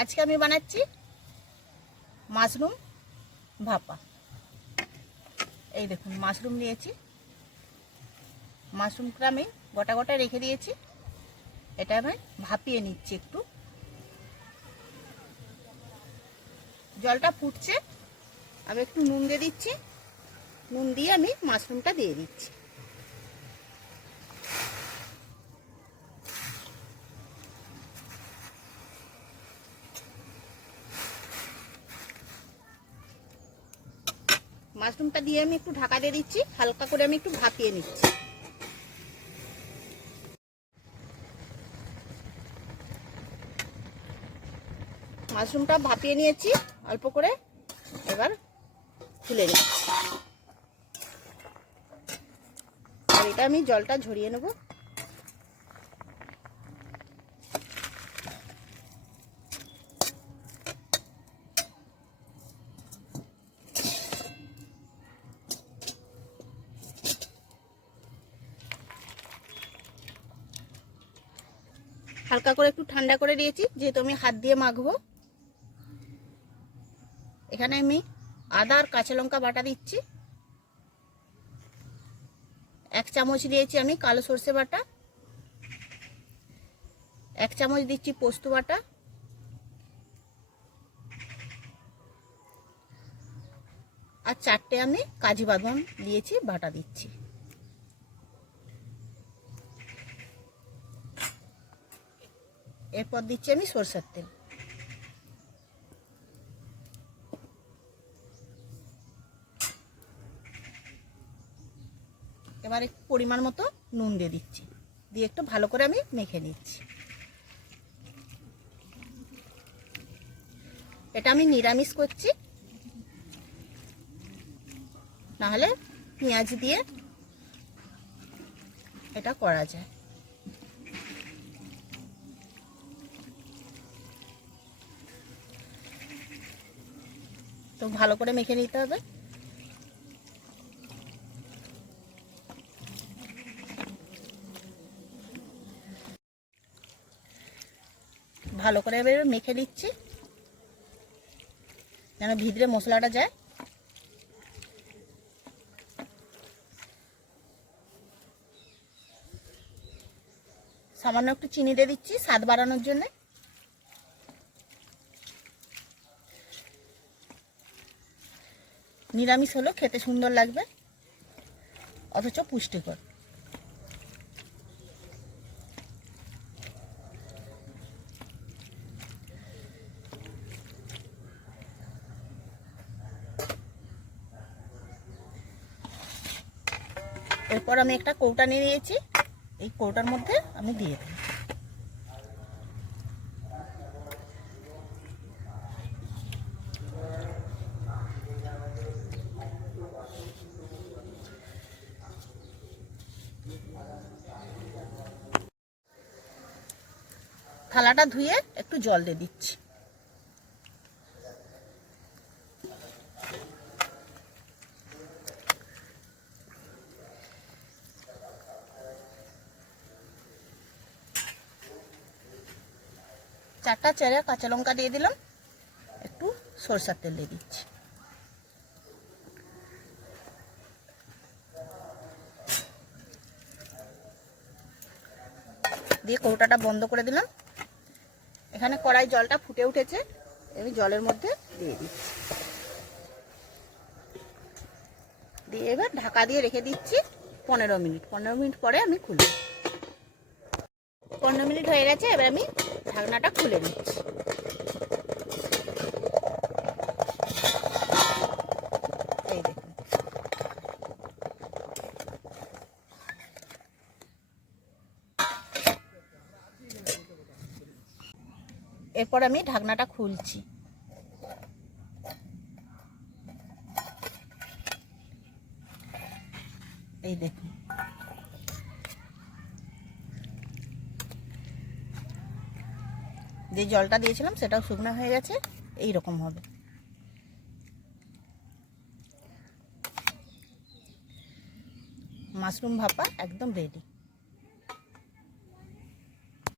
আজকে আমি বানাচ্ছি মাশরুম ভাপা। এই দেখুন মাশরুম নিয়েছি, মাশরুমটা আমি গোটা গোটা রেখে দিয়েছি। এটা আমি ভাপিয়ে নিচ্ছি একটু। জলটা ফুটছে, আমি একটু নুন দিয়ে দিচ্ছি। নুন দিয়ে আমি মাশরুমটা দিয়ে দিচ্ছি। মাশরুমটা দিয়ে আমি একটু ঢাকা দিয়ে দিচ্ছি, হালকা করে আমি একটু ভাপিয়ে নিচ্ছি। মাশরুমটা ভাপিয়ে নিয়েছি অল্প করে, এবার তুলে নিচ্ছি। আর এটা আমি জলটা ঝরিয়ে নেব। হালকা করে একটু ঠান্ডা করে দিয়েছি, যেহেতু আমি হাত দিয়ে মাখবো। এখানে আমি আদা আর কাঁচা লঙ্কা বাটা দিচ্ছি। 1 চামচ দিয়েছি আমি কালো সর্ষে বাটা, 1 চামচ দিচ্ছি পোস্ত বাটা, আর 4টে আমি কাজু বাদাম দিয়েছি বাটা দিচ্ছি। এরপর দিচ্ছি আমি সরষের তেল। এবার একটু পরিমাণ মতো নুন দিয়ে দিচ্ছি, দিয়ে একটু ভালো করে আমি মেখে নিচ্ছি। এটা আমি নিরামিষ করছি, নাহলে পেঁয়াজ দিয়ে এটা করা যায়। তো ভালো করে মেখে নিতে হবে। ভালো করে এবার মেখে নিচ্ছি, যেন ভিতরে মশলাটা যায়। সামান্য একটু চিনি দিয়ে দিচ্ছি স্বাদ বাড়ানোর জন্য। নিরামিষ হলেও খেতে সুন্দর লাগবে, অথচ পুষ্টিকর। এরপর আমি একটা কৌটা নিয়ে নিয়েছি, এই কৌটার মধ্যে আমি দিয়ে দিই। থালাটা ধুয়ে একটু জল দিয়ে দিচ্ছি। চারটা চেরা কাঁচা লঙ্কা দিয়ে দিলাম, একটু সরষের তেল দিয়ে দিচ্ছি। দিয়ে কৌটাটা বন্ধ করে দিলাম। এখানে কড়াই জলটা ফুটে উঠেছে, আমি জলের মধ্যে দিয়ে দিচ্ছি। দিয়ে এবার ঢাকা দিয়ে রেখে দিচ্ছি 15 মিনিট। 15 মিনিট পরে আমি খুলব। 15 মিনিট হয়ে গেছে, এবার আমি ঢাকনাটা খুলে দিচ্ছি। এই দেখুন, এরপর আমি ঢাকনাটা খুলছি। এই দেখুন, যে জলটা দিয়েছিলাম সেটাও শুকনো হয়ে গেছে। এই রকম হবে। মাশরুম ভাপা একদম রেডি।